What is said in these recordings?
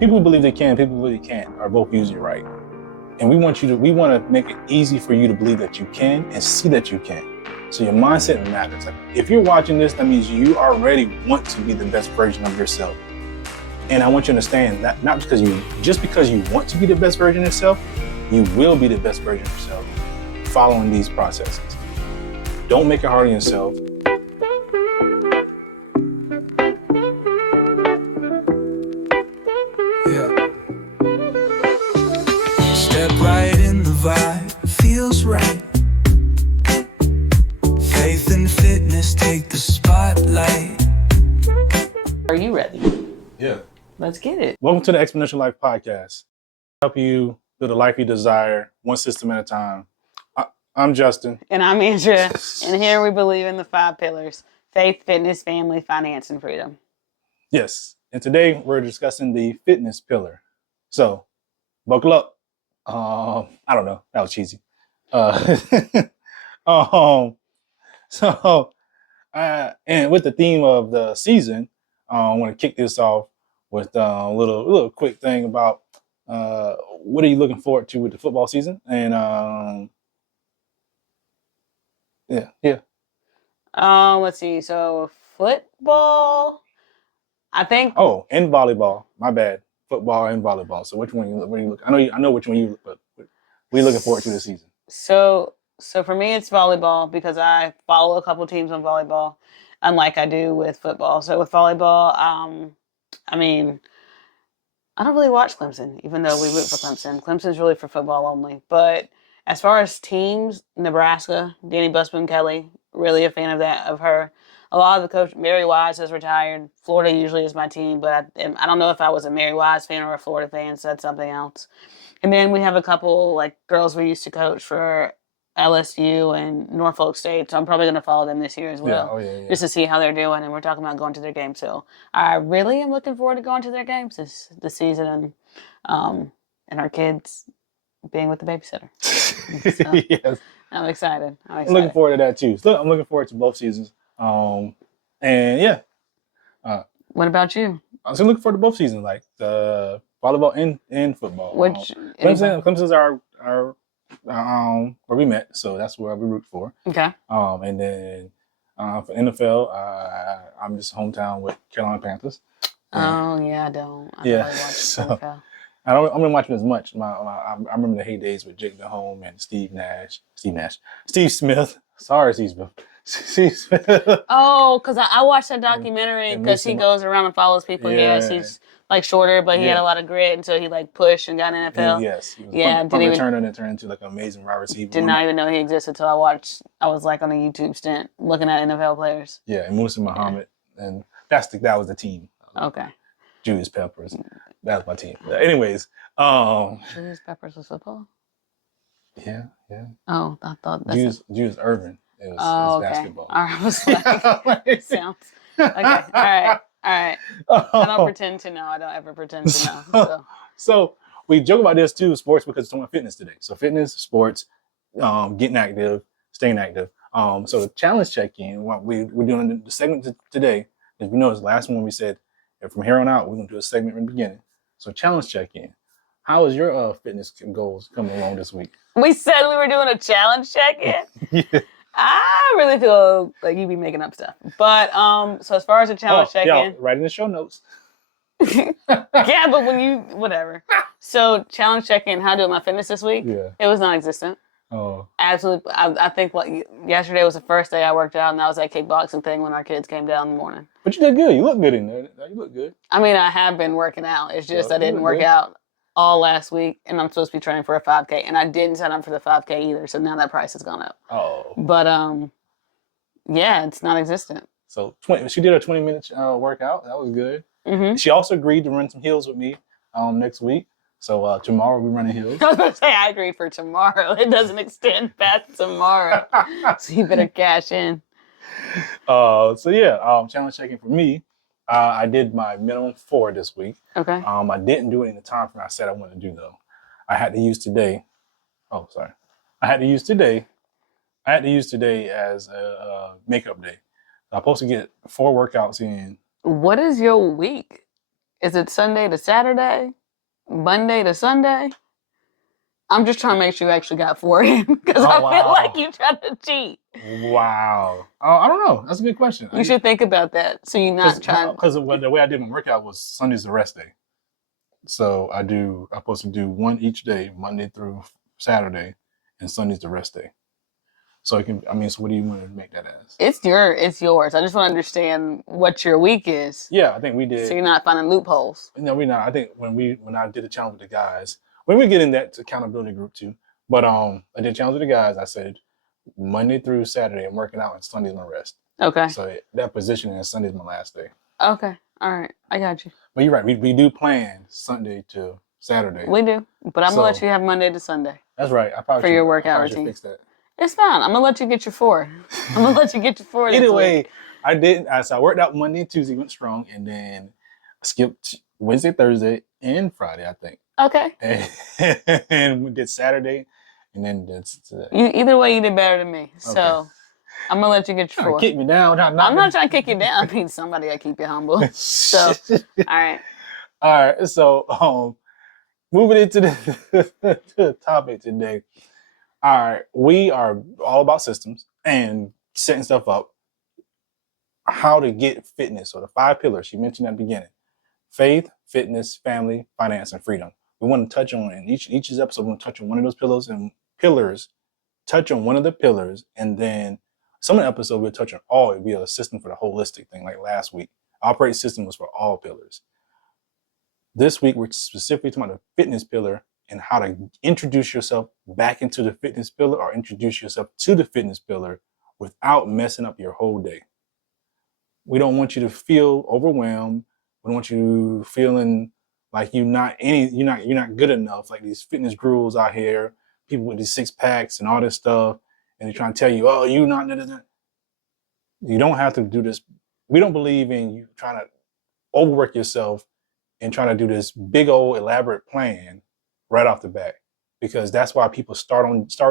people who believe they can, people who believe they can't are both usually right. And we want to make it easy for you to believe that you can and see that you can. So your mindset matters. Like if you're watching this, that means you already want to be the best version of yourself. And I want you to understand that not because you want to be the best version of yourself, you will be the best version of yourself following these processes. Don't make it hard on yourself. Step right in the vibe, feels right. Faith and fitness take the spotlight. Are you ready? Yeah. Let's get it. Welcome to the Exponential Life Podcast. Help you build the life you desire, one system at a time. I'm Justin. And I'm Andrea. And here we believe in the 5 pillars: faith, fitness, family, finance, and freedom. Yes. And today we're discussing the fitness pillar. So buckle up. I don't know. That was cheesy. And with the theme of the season, I want to kick this off with a little quick thing about what are you looking forward to with the football season? And Let's see. So football, I think. Oh, and volleyball. My bad. Football and volleyball. So which one you look? I know which one you. But what are you looking forward to this season? So for me, it's volleyball because I follow a couple teams on volleyball, unlike I do with football. So with volleyball, I mean, I don't really watch Clemson, even though we root for Clemson. Clemson's really for football only. But as far as teams, Nebraska, Danny Busman Kelly, really a fan of her. A lot of the coach, Mary Wise has retired. Florida usually is my team, but I don't know if I was a Mary Wise fan or a Florida fan, so that's something else. And then we have a couple like girls we used to coach for LSU and Norfolk State, so I'm probably going to follow them this year as well, just to see how they're doing. And we're talking about going to their games, so I really am looking forward to going to their games this season, and our kids being with the babysitter. So, Yes. I'm excited. I'm looking forward to that too. So I'm looking forward to both seasons. And yeah. What about you? I'm still looking forward to both seasons, like the volleyball and football. Clemson's our where we met, so that's where we root for. Okay. And then for NFL, I'm just hometown with Carolina Panthers. Oh yeah, I don't really watch NFL. I'm not watching as much. I remember the heydays with Jake Delhomme and Steve Smith. Sorry, Steve Smith. Steve Smith. Oh, because I watched that documentary because he goes around and follows people. Yeah. Yes, he's like shorter, but he had a lot of grit until he like pushed and got in NFL. Yes. He was didn't returner and turned into like an amazing wide receiver. Did not even know he existed until I was like on a YouTube stint looking at NFL players. Yeah, and Musa Muhammad, and that was the team. Okay. Julius Peppers. That was my team. But anyways, Julius Peppers was football? Yeah. Oh, I thought that's Julius Irvin. It was okay. Basketball. I was like, sounds okay. All right. I don't pretend to know. I don't ever pretend to know. So we joke about this too, sports, because it's talking about fitness today. So fitness, sports, getting active, staying active. So the challenge check-in, what we're doing the segment today, as we know, is the last one we said, and from here on out, we're going to do a segment in the beginning. So challenge check-in. How is your fitness goals coming along this week? We said we were doing a challenge check-in? Yeah. I really feel like you be making up stuff. But so as far as the challenge check-in. Write in the show notes. Yeah, but whatever. So challenge check-in, how do my fitness this week? Yeah. It was non-existent. Oh. Absolutely. I think like yesterday was the first day I worked out, and that was that kickboxing thing when our kids came down in the morning. But you did good. You look good in there. You look good. I mean, I have been working out. It's just I didn't work out all last week, and I'm supposed to be training for a 5K, and I didn't sign up for the 5K either, so now that price has gone up. Oh. But yeah, it's non-existent. So she did a 20-minute workout. That was good. Mm-hmm. She also agreed to run some hills with me next week. So tomorrow we're running hills. I was going to say I agreed for tomorrow. It doesn't extend past tomorrow. So you better cash in. Challenge checking for me. I did my minimum 4 this week. Okay. I didn't do it in the time frame I said I wanted to do though. I had to use today. I had to use today as a makeup day. I'm supposed to get 4 workouts in. What is your week? Is it Sunday to Saturday? Monday to Sunday? I'm just trying to make sure you actually got 4 in because I feel like you tried to cheat. Wow. I don't know. That's a good question. You should think about that so you're not trying. Because the way I did my workout was Sunday's the rest day. So I'm supposed to do one each day, Monday through Saturday, and Sunday's the rest day. So so what do you want to make that as? It's yours. I just want to understand what your week is. Yeah, I think we did. So you're not finding loopholes. No, we're not. I think when I did a challenge with the guys, when we get in that accountability group too, but I did a challenge with the guys. I said Monday through Saturday I'm working out and Sunday's my rest. Okay. So that position is Sunday's my last day. Okay. All right. I got you. But you're right. We do plan Sunday to Saturday. We do. But I'm going to let you have Monday to Sunday. That's right. I probably for your workout routine. Fix that. It's fine. I'm going to let you get your 4. I'm going to let you get your 4 Either way, week. I did. So I worked out Monday and Tuesday, went strong, and then I skipped Wednesday, Thursday, and Friday, I think. Okay. And we did Saturday, and then today. Either way, you did better than me. Okay. So I'm going to let you get your 4. Kick me down. I'm not trying to kick you down. I mean, somebody got to keep you humble. So, all right. All right. So, moving into the topic today. All right. We are all about systems and setting stuff up. How to get fitness. So the 5 pillars you mentioned at the beginning: faith, fitness, family, finance, and freedom. We want to touch on in each episode. We want to touch on one of those pillars, touch on one of the pillars, and then some of the episodes we'll touch on all. It'll be a system for the holistic thing, like last week. Operating system was for all pillars. This week we're specifically talking about the fitness pillar and how to introduce yourself back into the fitness pillar or introduce yourself to the fitness pillar without messing up your whole day. We don't want you to feel overwhelmed. We don't want you feeling like you're not good enough. Like these fitness gurus out here, people with these 6 packs and all this stuff, and they're trying to tell you, oh, you're not. You don't have to do this. We don't believe in you trying to overwork yourself and trying to do this big old elaborate plan right off the bat, because that's why people start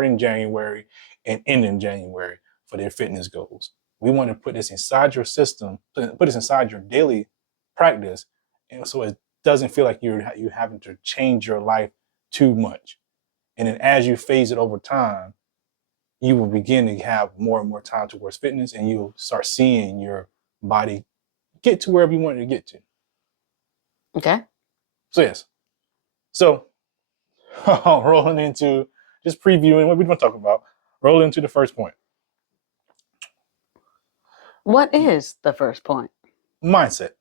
in January and end in January for their fitness goals. We want to put this inside your system, put this inside your daily practice, and so it doesn't feel like you're having to change your life too much. And then as you phase it over time, you will begin to have more and more time towards fitness, and you'll start seeing your body get to wherever you want it to get to. Okay. So yes. So rolling into just previewing what we want to talk about. Roll into the first point. What is the first point? Mindset.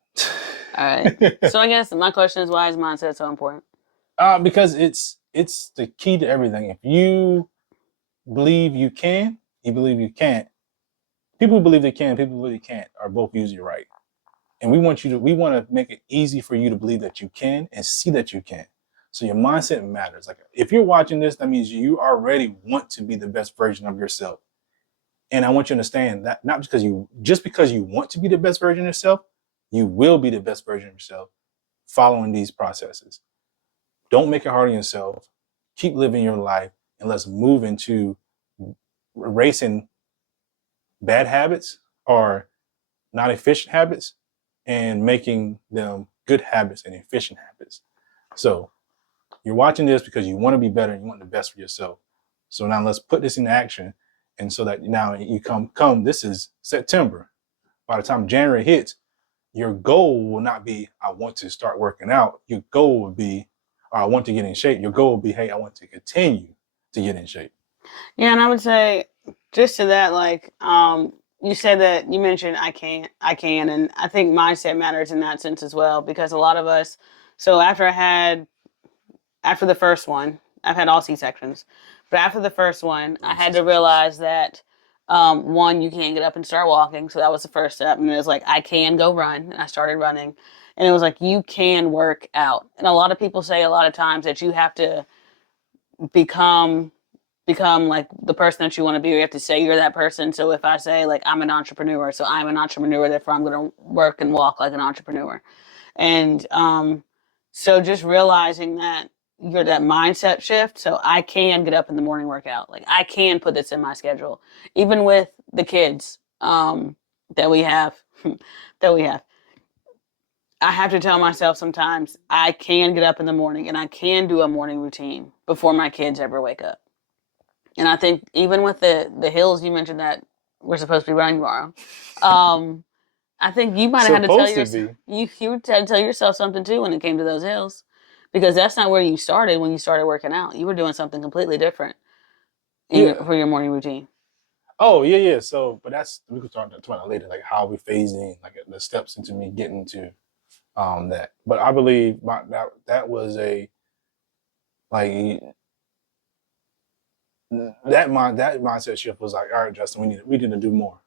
All right. So I guess my question is, why is mindset so important? Because it's the key to everything. If you believe you can, you believe you can't. People who believe they can, people who believe they can't are both usually right. And we want to make it easy for you to believe that you can and see that you can. So your mindset matters. Like if you're watching this, that means you already want to be the best version of yourself. And I want you to understand that not because you want to be the best version of yourself, you will be the best version of yourself following these processes. Don't make it hard on yourself. Keep living your life, and let's move into erasing bad habits or not efficient habits and making them good habits and efficient habits. So you're watching this because you want to be better and you want the best for yourself. So now let's put this into action. And so that now you come, this is September. By the time January hits, your goal will not be, I want to start working out. Your goal would be, I want to get in shape. Your goal would be, hey, I want to continue to get in shape. Yeah, and I would say just to that, like, you said that you mentioned I can, and I think mindset matters in that sense as well, because a lot of us, so after the first one, I've had all C-sections, but after the first one, I had to realize that, one, you can't get up and start walking. So that was the first step. And it was like, I can go run. And I started running. And it was like, you can work out. And a lot of people say a lot of times that you have to become like the person that you want to be. You have to say you're that person. So if I say like, I'm an entrepreneur, so I'm an entrepreneur, therefore I'm going to work and walk like an entrepreneur. And so just realizing that you're that mindset shift. So I can get up in the morning workout. Like I can put this in my schedule, even with the kids that we have. I have to tell myself sometimes I can get up in the morning and I can do a morning routine before my kids ever wake up. And I think even with the hills you mentioned that we're supposed to be running tomorrow, I think you might have had to tell Supposed to yourself be. you had to tell yourself something too when it came to those hills, because that's not where you started when you started working out. You were doing something completely different Yeah. for your morning routine. Oh, yeah. So, but we could talk about that later, like how we phasing, like the steps into me getting to that. But I believe that was a like that mindset shift was like, all right, Justin, we need to do more.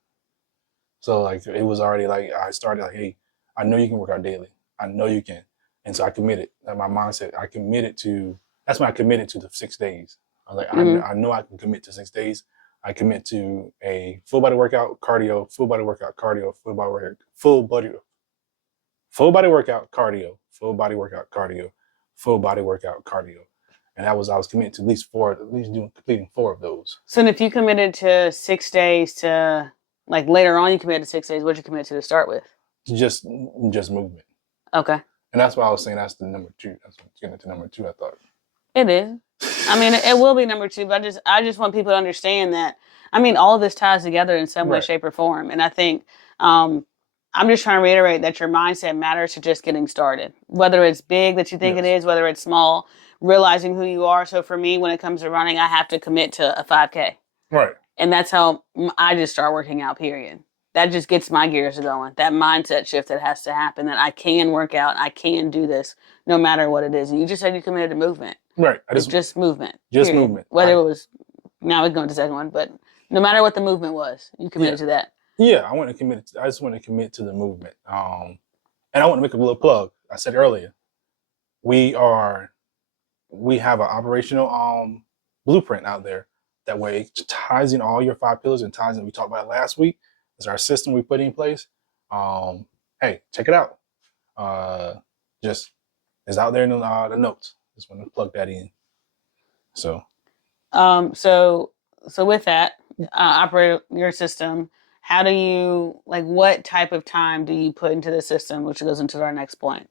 So like it was already like I started like, hey, I know you can work out daily. I know you can. And so I committed. That my mindset, I committed to. That's when I committed to the 6 days. I was like, I know I can commit to 6 days. I commit to a full body workout, cardio, full body workout, cardio, full body workout, full body workout, cardio, full body workout, cardio, full body workout, cardio. And I was committed to completing 4 of those. So if you committed to 6 days to like later on, you committed to 6 days. What'd you commit to start with? Just movement. Okay. And that's why I was saying that's the number 2. That's getting to number 2. I thought it is. I mean, it will be number 2, but I just want people to understand that. I mean, all of this ties together in some way, shape, or form. And I think I'm just trying to reiterate that your mindset matters to just getting started. Whether it's big that you think it is, whether it's small, realizing who you are. So for me, when it comes to running, I have to commit to a 5K. Right. And that's how I just start working out, period. That just gets my gears going. That mindset shift that has to happen, that I can work out, I can do this no matter what it is. And you just said you committed to movement. Right. It's just movement. Just period. movement. Whether it was, now we can go to the second one, but no matter what the movement was, you committed to that. Yeah, I just want to commit to the movement. And I want to make a little plug. I said earlier, we have an operational blueprint out there. That way it ties in all your 5 pillars and ties in. We talked about it last week. It's our system we put in place. Hey, check it out. Just it's out there in the notes. Just want to plug that in. So with that, operate your system. How do you, like, what type of time do you put into the system, which goes into our next point?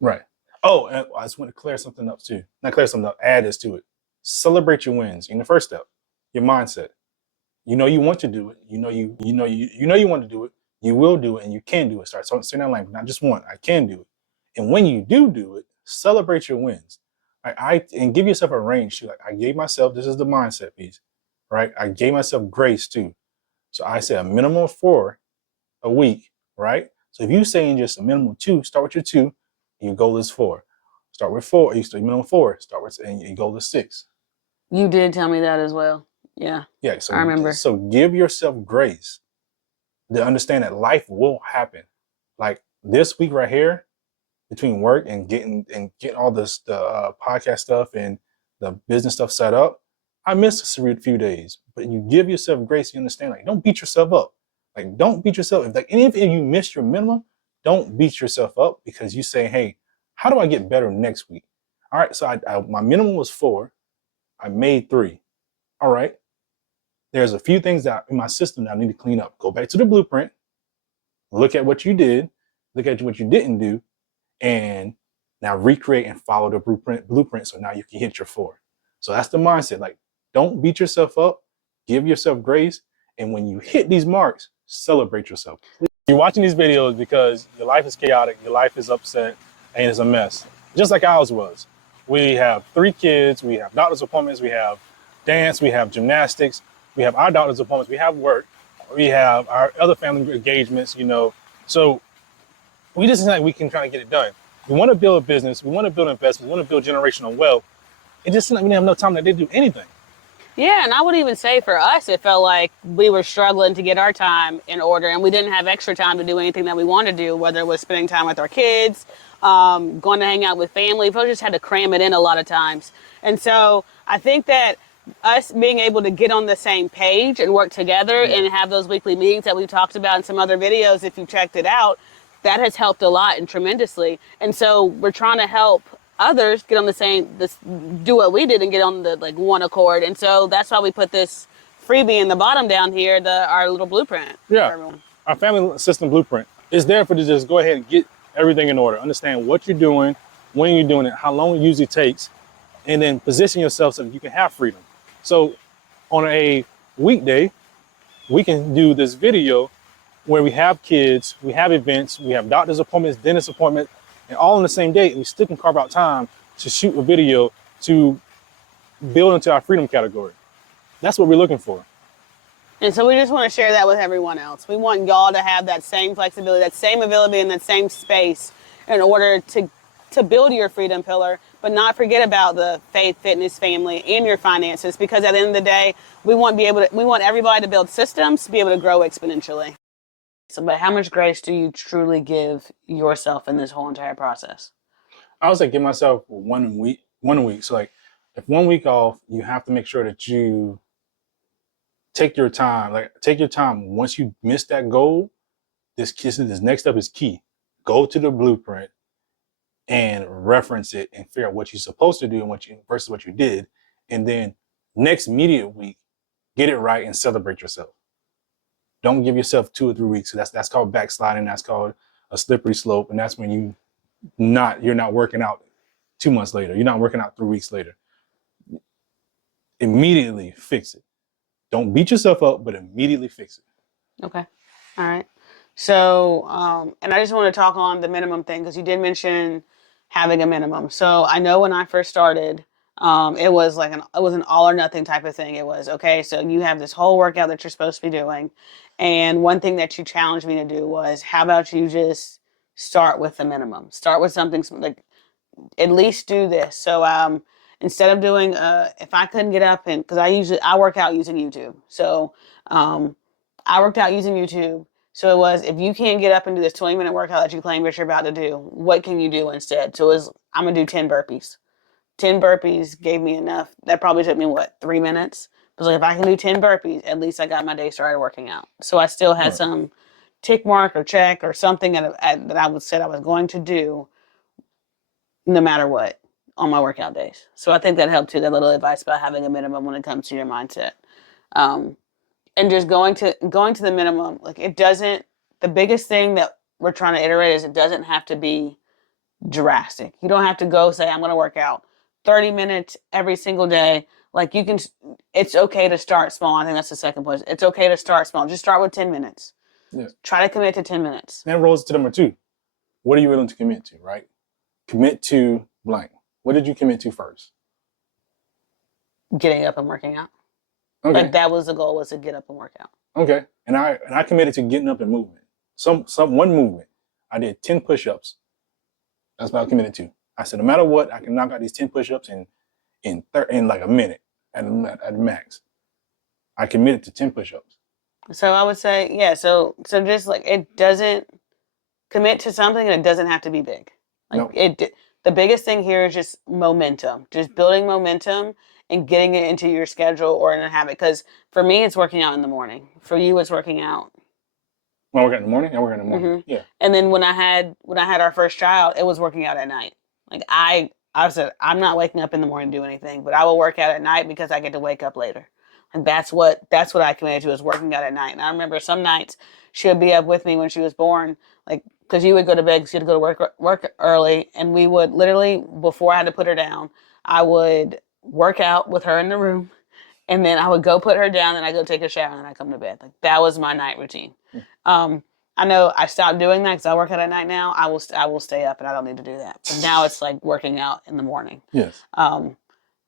Right. Oh, and I just want to clear something up too. Not clear something up, add this to it. Celebrate your wins in the first step, your mindset. You know you want to do it. You know you want to do it. You will do it, and you can do it. Start saying that language, not just one. I can do it. And when you do it, celebrate your wins. And give yourself a range too. Like I gave myself, this is the mindset piece, right? I gave myself grace too. So I said a minimum of 4 a week, right? So if you're saying just a minimum of 2, start with your 2. Your goal is 4. Start with 4. You start minimum 4. Start with, and your goal is 6. You did tell me that as well. Yeah. Yeah. So I remember. So give yourself grace to understand that life will happen. Like this week right here, between work and getting all this the podcast stuff and the business stuff set up, I missed a few days. But you give yourself grace. You understand, like, don't beat yourself up. Like, don't beat yourself. If you miss your minimum, don't beat yourself up, because you say, hey, how do I get better next week? All right, so my minimum was 4. I made 3. All right. There's a few things that in my system that I need to clean up. Go back to the blueprint, look at what you did, look at what you didn't do, and now recreate and follow the blueprint so now you can hit your 4. So that's the mindset. Like, don't beat yourself up, give yourself grace, and when you hit these marks, celebrate yourself. You're watching these videos because your life is chaotic, your life is upset, and it's a mess. Just like ours was. We have 3 kids, we have doctor's appointments, we have dance, we have gymnastics, we have our doctor's appointments, we have work, we have our other family engagements, So we just think we can try to get it done. We want to build a business, we want to build investments, we want to build generational wealth. It just seems like we didn't have no time to do anything. Yeah, and I would even say for us, it felt like we were struggling to get our time in order, and we didn't have extra time to do anything that we wanted to do, whether it was spending time with our kids, going to hang out with family. We just had to cram it in a lot of times. And so I think that us being able to get on the same page and work together and have those weekly meetings that we talked about in some other videos, if you checked it out, that has helped a lot and tremendously. And so we're trying to help others get on do what we did and get on the one accord. And so that's why we put this freebie in the bottom down here, our little blueprint. Yeah, our family system blueprint is there for you to just go ahead and everything in order. Understand what you're doing, when you're doing it, how long it usually takes, and then position yourself so that you can have freedom. So on a weekday, we can do this video where we have kids, we have events, we have doctor's appointments, dentist appointments, and all on the same day, and we still can carve out time to shoot a video to build into our freedom category. That's what we're looking for. And so we just want to share that with everyone else. We want y'all to have that same flexibility, that same availability, and that same space in order to build your freedom pillar, but not forget about the faith, fitness, family, and your finances. Because at the end of the day, we want everybody to build systems to be able to grow exponentially. So, but how much grace do you truly give yourself in this whole entire process? I would say give myself 1 week. 1 week. So like, if 1 week off, you have to make sure that you take your time. Like, take your time. Once you miss that goal, this next step is key. Go to the blueprint and reference it and figure out what you're supposed to do and versus what you did. And then next immediate week, get it right and celebrate yourself. Don't give yourself 2 or 3 weeks. So that's called backsliding. That's called a slippery slope. And that's when you're not working out 2 months later. You're not working out 3 weeks later. Immediately fix it. Don't beat yourself up, but immediately fix it. Okay. All right. So, and I just want to talk on the minimum thing, because you did mention having a minimum. So I know when I first started, it was an all or nothing type of thing. It was, okay, so you have this whole workout that you're supposed to be doing. And one thing that you challenged me to do was, how about you just start with the minimum? Start with something like, at least do this. So, instead of doing, if I couldn't get up and, because I work out using YouTube. So, I worked out using YouTube. So it was, if you can't get up and do this 20-minute workout that you claim that you're about to do, what can you do instead? So it was, I'm going to do 10 burpees. 10 burpees gave me enough. That probably took me, 3 minutes? It was like, if I can do 10 burpees, at least I got my day started working out. So I still had some tick mark or check or something that I would said I was going to do no matter what on my workout days. So I think that helped too, that little advice about having a minimum when it comes to your mindset. And just going to the minimum, like, the biggest thing that we're trying to iterate is, it doesn't have to be drastic. You don't have to go say, I'm going to work out 30 minutes every single day. Like, it's okay to start small. I think that's the second point. It's okay to start small. Just start with 10 minutes. Yeah. Try to commit to 10 minutes. That rolls to number 2. What are you willing to commit to, right? Commit to blank. What did you commit to first? Getting up and working out. Okay. Like, that was the goal, was to get up and work out. Okay. And I committed to getting up and moving. One movement. I did 10 push-ups. That's what I committed to. I said, no matter what, I can knock out these 10 push-ups in like a minute at max. I committed to 10 push-ups. So I would say, yeah. So just like, it doesn't commit to something, and it doesn't have to be big. Like, nope. The biggest thing here is just momentum. Just building momentum and getting it into your schedule or in a habit. Because for me, it's working out in the morning. For you, it's working out. When I work out in the morning? I work out in the morning. Mm-hmm. Yeah. And then when I had our first child, it was working out at night. Like, I said, I'm not waking up in the morning to do anything, but I will work out at night because I get to wake up later. And that's what I committed to, is working out at night. And I remember some nights she would be up with me when she was born, like, because you would go to bed because you had to go to work early, and we would literally, before I had to put her down, I would work out with her in the room, and then I would go put her down, and I go take a shower, and then I come to bed. Like, that was my night routine. I know I stopped doing that because I work out at night now. I will stay up, and I don't need to do that. But now it's like working out in the morning. Yes.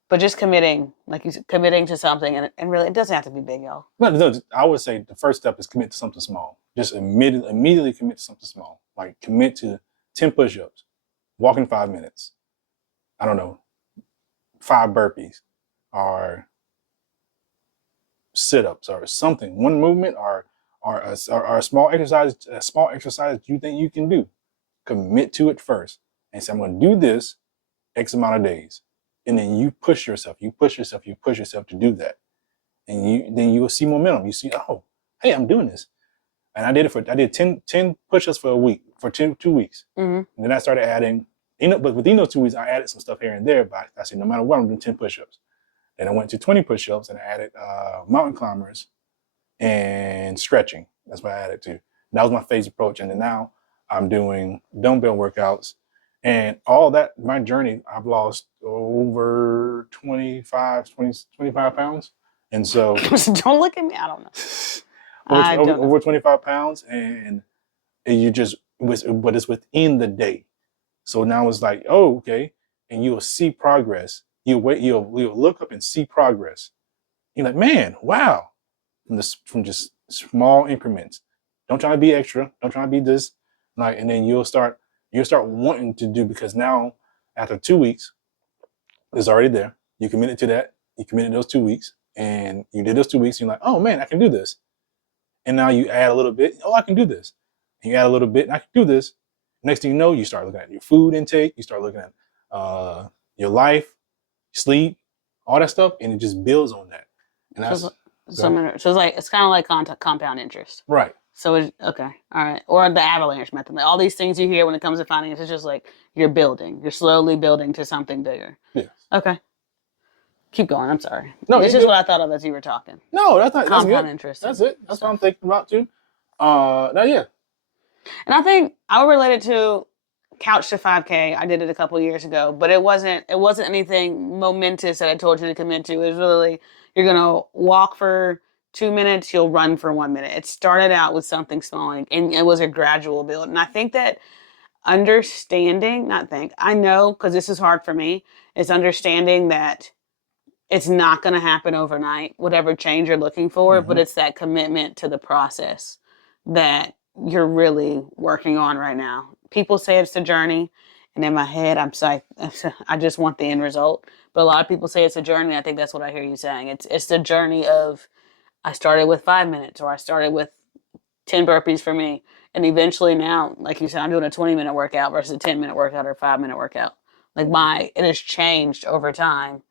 But just committing, like you said, committing to something, and really, it doesn't have to be big, y'all. No, I would say the first step is commit to something small. Just immediately commit to something small. Like, commit to 10 push-ups, walking 5 minutes. I don't know, 5 burpees, or sit-ups, or something. One movement, or a small exercise. A small exercise you think you can do. Commit to it first, and say, I'm going to do this X amount of days. And then you push yourself to do that. And then you will see momentum. You see, oh, hey, I'm doing this. And I did 10 push-ups for a week, for 2 weeks. Mm-hmm. And then I started adding, but within those 2 weeks, I added some stuff here and there, but I said, no matter what, I'm doing 10 push-ups. Then I went to 20 push-ups, and I added mountain climbers and stretching. That's what I added to. And that was my phased approach. And then now I'm doing dumbbell workouts, and all that. My journey, I've lost over 25 pounds, and so Don't look at me. I don't know. I over, don't know. over 25 pounds, and you just but it's within the day. So now it's like, oh, okay, and you'll see progress. You'll look up and see progress. You're like, man, wow, from just small increments. Don't try to be extra. Don't try to be this. Like, and then you'll start wanting to do, because now after 2 weeks, it's already there. You committed to that. You committed those 2 weeks, and you did those 2 weeks. And you're like, oh man, I can do this. And now you add a little bit. Oh, I can do this. And you add a little bit, and I can do this. Next thing you know, you start looking at your food intake. You start looking at your life, sleep, all that stuff, and it just builds on that. And that's it's kind of like compound interest. right. So it's okay, all right, or the avalanche method. Like all these things you hear when it comes to finance, it's just like you're slowly building to something bigger. Yes. Okay. Keep going. I'm sorry. No, it's just what I thought of as you were talking. No, that's not Compound that's interest. That's it. That's what I'm thinking about too. Now, yeah. And I think I would relate it to Couch to 5K. I did it a couple years ago, but it wasn't anything momentous that I told you to commit to. It was really, you're gonna walk for 2 minutes, you'll run for 1 minute. It started out with something small, and it was a gradual build. And I think that I know, because this is hard for me, is understanding that it's not going to happen overnight, whatever change you're looking for, but it's that commitment to the process that you're really working on right now. People say it's the journey, and in my head, I'm like, I just want the end result. But a lot of people say it's a journey. I think that's what I hear you saying. It's the journey of, I started with 5 minutes, or I started with 10 burpees for me. And eventually now, like you said, I'm doing a 20-minute workout versus a 10-minute workout or a 5-minute workout. Like it has changed over time.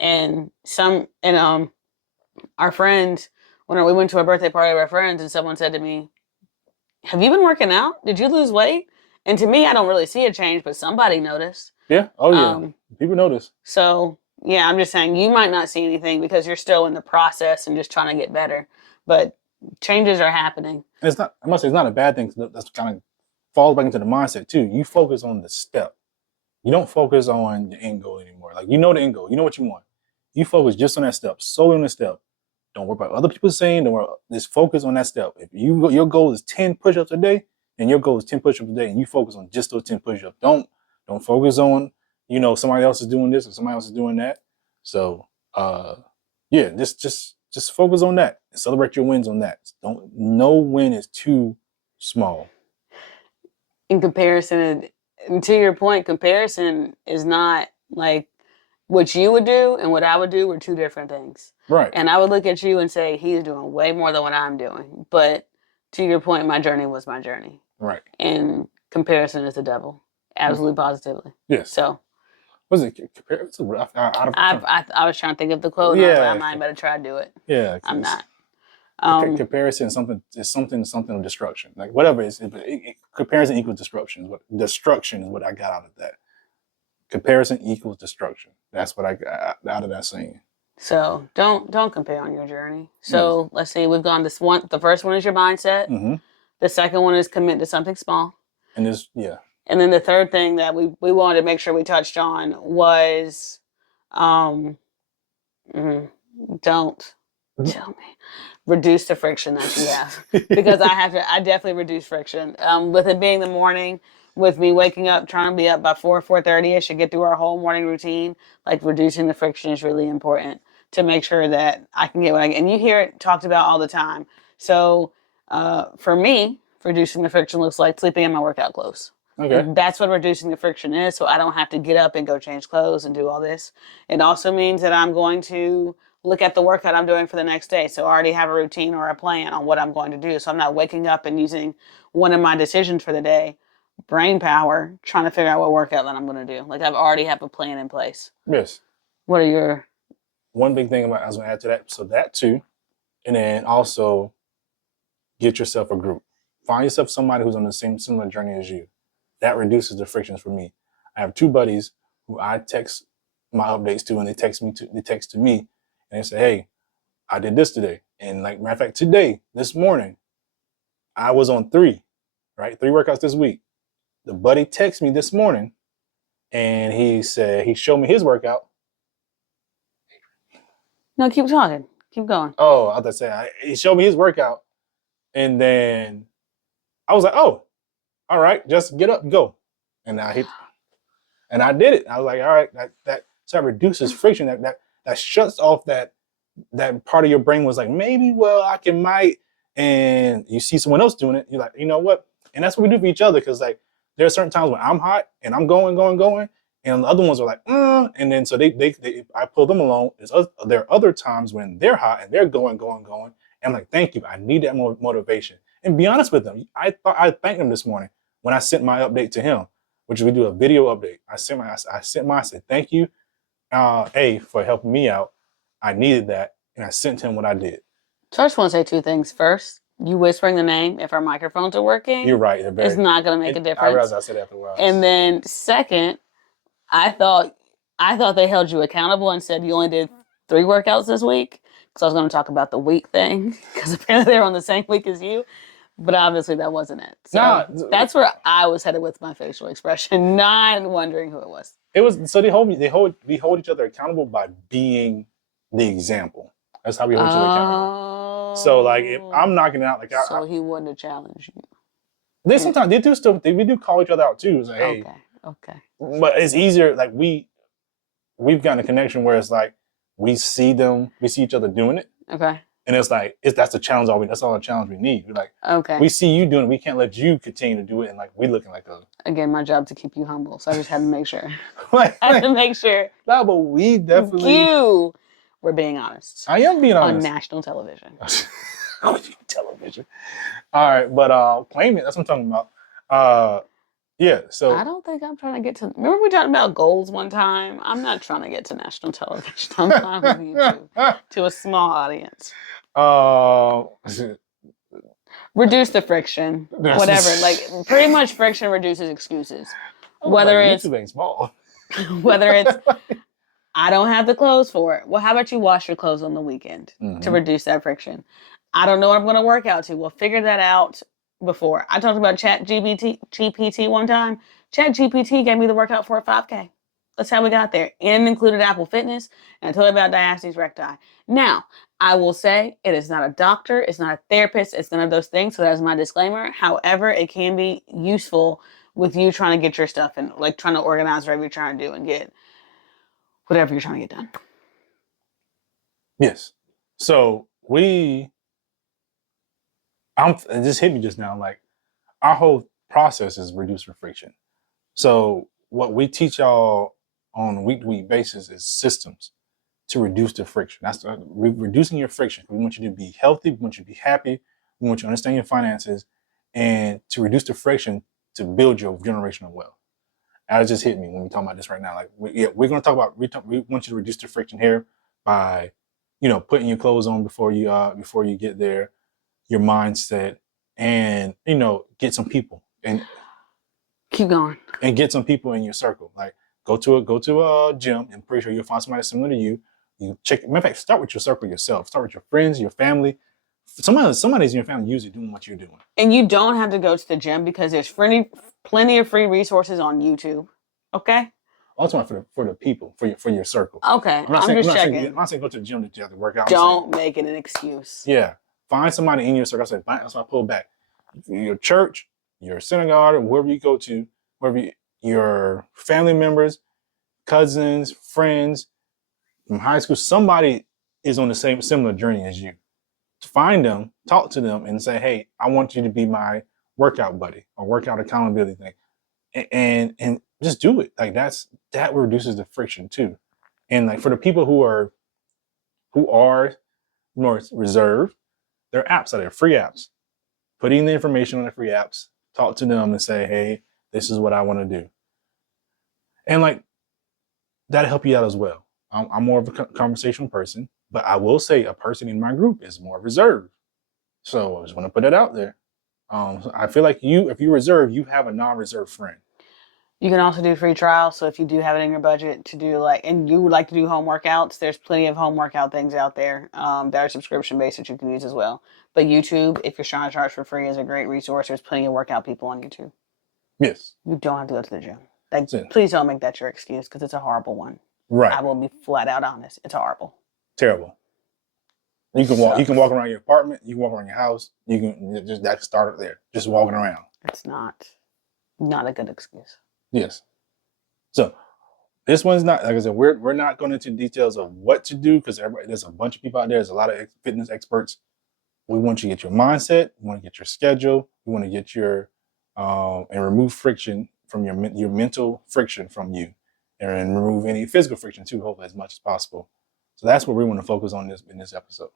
And our friends, when we went to a birthday party of our friends, and someone said to me, have you been working out? Did you lose weight? And to me, I don't really see a change, but somebody noticed. Yeah. Oh yeah. People notice. So yeah, I'm just saying you might not see anything because you're still in the process and just trying to get better, but changes are happening. And I must say, it's not a bad thing. That's kind of falls back into the mindset too. You focus on the step. You don't focus on the end goal anymore. Like, you know the end goal. You know what you want. You focus just on that step, solely on the step. Don't worry about what other people saying. Don't worry. Just focus on that step. If your goal is 10 push-ups a day, and your goal is 10 push-ups a day, and you focus on just those 10 push-ups. Don't focus on, somebody else is doing this or somebody else is doing that. So yeah, just focus on that and celebrate your wins on that. No win is too small. In comparison, and to your point, comparison is not like what you would do and what I would do were two different things. Right. And I would look at you and say, he's doing way more than what I'm doing. But to your point, my journey was my journey. Right. And comparison is the devil. Absolutely, positively. Yes. So. Was it comparison? I was trying to think of the quote. Yeah. I might better try to do it. Yeah. I'm not. Comparison is something of destruction. Like whatever it is, comparison equals destruction. Destruction is what I got out of that. Comparison equals destruction. That's what I got out of that saying. So don't compare on your journey. So Let's see, we've gone this one. The first one is your mindset. Mm-hmm. The second one is commit to something small. And And then the third thing that we wanted to make sure we touched on was, don't tell me, reduce the friction that you have, because I definitely reduce friction. With it being the morning, with me waking up, trying to be up by 4:30ish to get through our whole morning routine, like reducing the friction is really important to make sure that I can get what I get. And you hear it talked about all the time. So for me, reducing the friction looks like sleeping in my workout clothes. Okay. And that's what reducing the friction is. So I don't have to get up and go change clothes and do all this. It also means that I'm going to look at the workout I'm doing for the next day. So I already have a routine or a plan on what I'm going to do. So I'm not waking up and using one of my decisions for the day, brain power, trying to figure out what workout that I'm going to do. Like I've already have a plan in place. Yes. What are your... One big thing I was going to add to that. So that too. And then also get yourself a group. Find yourself somebody who's on the similar journey as you. That reduces the frictions for me. I have two buddies who I text my updates to, and they text to me, and they say, "Hey, I did this today." And like matter of fact, this morning, I was on 3, right? 3 workouts this week. The buddy texted me this morning and he said he showed me his workout. No, keep talking. Keep going. Oh, I was gonna say he showed me his workout, and then I was like, "Oh, all right, just get up and go." And I did it. I was like, "All right, that so that reduces friction. That shuts off that part of your brain was like, maybe, well, I might." And you see someone else doing it, you're like, you know what? And that's what we do for each other, because like there are certain times when I'm hot and I'm going, and the other ones are like, and then so they I pull them along. There are other times when they're hot and they're going, and I'm like, thank you, I need that motivation. And be honest with them, I thanked him this morning when I sent my update to him, which we do a video update. I said, thank you, for helping me out. I needed that, and I sent him what I did. So I just want to say 2 things. First, you whispering the name, if our microphones are working, You're right. it's not going to make a difference. I realized I said that after a while. And then second, I thought they held you accountable and said you only did 3 workouts this week, because I was going to talk about the week thing, because apparently they're on the same week as you. But obviously that wasn't it. So that's where I was headed with my facial expression, not wondering who it was. It was, so we hold each other accountable by being the example. That's how we hold each other accountable. So like if I'm knocking it out, like so he wouldn't have challenged you. They sometimes we do call each other out too. It's like, hey, okay. But it's easier, like we've gotten a connection where it's like we see each other doing it. Okay. And it's like that's the challenge that's all the challenge we need. We're like, okay, we see you doing it, we can't let you continue to do it, and like we looking like a again, my job to keep you humble. So I just had to make sure. I had to make sure. No, but we definitely you were being honest. I am being honest. On national television. Television. All right, but claim it. That's what I'm talking about. Yeah, so I don't think I'm trying to get to. Remember we talked about goals one time? I'm not trying to get to national television. I'm trying with YouTube to a small audience. Reduce the friction. Whatever. Like pretty much friction reduces excuses. Whether it's YouTube ain't small. Whether it's I don't have the clothes for it. Well, how about you wash your clothes on the weekend to reduce that friction? I don't know what I'm going to work out to. Well, figure that out before. I talked about GPT one time. ChatGPT gave me the workout for a 5K. That's how we got there. And included Apple Fitness. And I told you about diastasis recti. Now, I will say it is not a doctor. It's not a therapist. It's none of those things. So that's my disclaimer. However, it can be useful with you trying to get your stuff and like trying to organize whatever you're trying to do and get whatever you're trying to get done. Yes. So it just hit me just now, like our whole process is reducing friction. So what we teach y'all on a week-to-week basis is systems to reduce the friction. That's reducing your friction. We want you to be healthy. We want you to be happy. We want you to understand your finances, and to reduce the friction to build your generational wealth. That just hit me when we talk about this right now. Like we're going to talk about, we want you to reduce the friction here by, putting your clothes on before you get there, your mindset, and, get some people and keep going and get some people in your circle. Like go to a gym, and pretty sure you'll find somebody similar to you. You check, matter of fact, start with your circle yourself. Start with your friends, your family. Somebody's in your family usually doing what you're doing. And you don't have to go to the gym because there's plenty of free resources on YouTube. Okay? Ultimately for the people, for your circle. Okay. I'm just checking. I'm not saying go to the gym to have to work out. Don't make it an excuse. Yeah. Find somebody in your circle. That's why I pull back. Your church, your synagogue, or wherever you go to, your family members, cousins, friends from high school, somebody is on the similar journey as you. Find them, talk to them, and say, hey, I want you to be my workout buddy or workout accountability thing. And just do it. Like that reduces the friction too. And like for the people who are more reserved, there are apps out there, free apps. Put in the information on the free apps, talk to them and say, hey, this is what I want to do. And like that'll help you out as well. I'm more of a conversational person, but I will say a person in my group is more reserved. So I just want to put it out there. I feel like if you're reserved, you have a non-reserved friend. You can also do free trials. So if you do have it in your budget to do and you would like to do home workouts, there's plenty of home workout things out there that are subscription based that you can use as well. But YouTube, if you're trying to charge for free, is a great resource. There's plenty of workout people on YouTube. Yes. You don't have to go to the gym. Please don't make that your excuse because it's a horrible one. Right. I will be flat out honest. It's horrible. Terrible. You can walk. You can walk around your apartment. You can walk around your house. You can just that start there. Just walking around. It's not a good excuse. Yes. So this one's not, like I said, we're not going into details of what to do because there's a bunch of people out there. There's a lot of fitness experts. We want you to get your mindset. We want to get your schedule. We want to get your and remove friction from your mental friction from you, and remove any physical friction too, hopefully as much as possible. So that's what we want to focus on in this episode.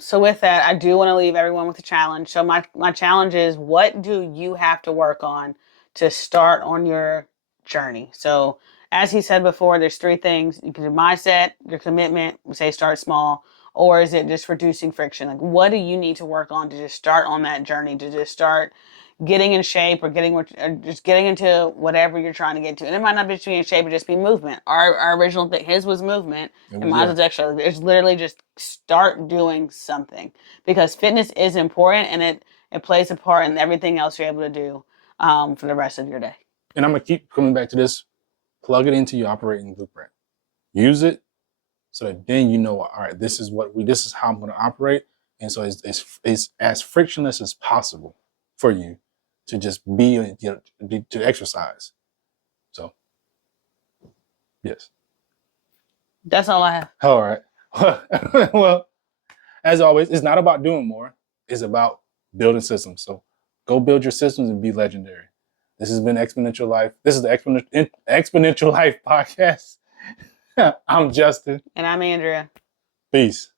So with that, I do want to leave everyone with a challenge. So my challenge is, what do you have to work on to start on your journey? So as he said before, there's 3 things. You can do mindset, your commitment, we say start small, or is it just reducing friction? Like, what do you need to work on to just start on that journey, to just start getting in shape or just getting into whatever you're trying to get to? And it might not just be in shape, but just be movement. Our original thing, his was movement, and mine was extra. It's literally just start doing something, because fitness is important and it plays a part in everything else you're able to do for the rest of your day. And I'm going to keep coming back to this. Plug it into your operating blueprint. Use it so that then you know, all right, this is how I'm going to operate. And so it's as frictionless as possible for you to just to exercise. So, yes. That's all I have. All right. Well, as always, it's not about doing more. It's about building systems. So go build your systems and be legendary. This has been Exponential Life. This is the Exponential Life Podcast. I'm Justin. And I'm Andrea. Peace.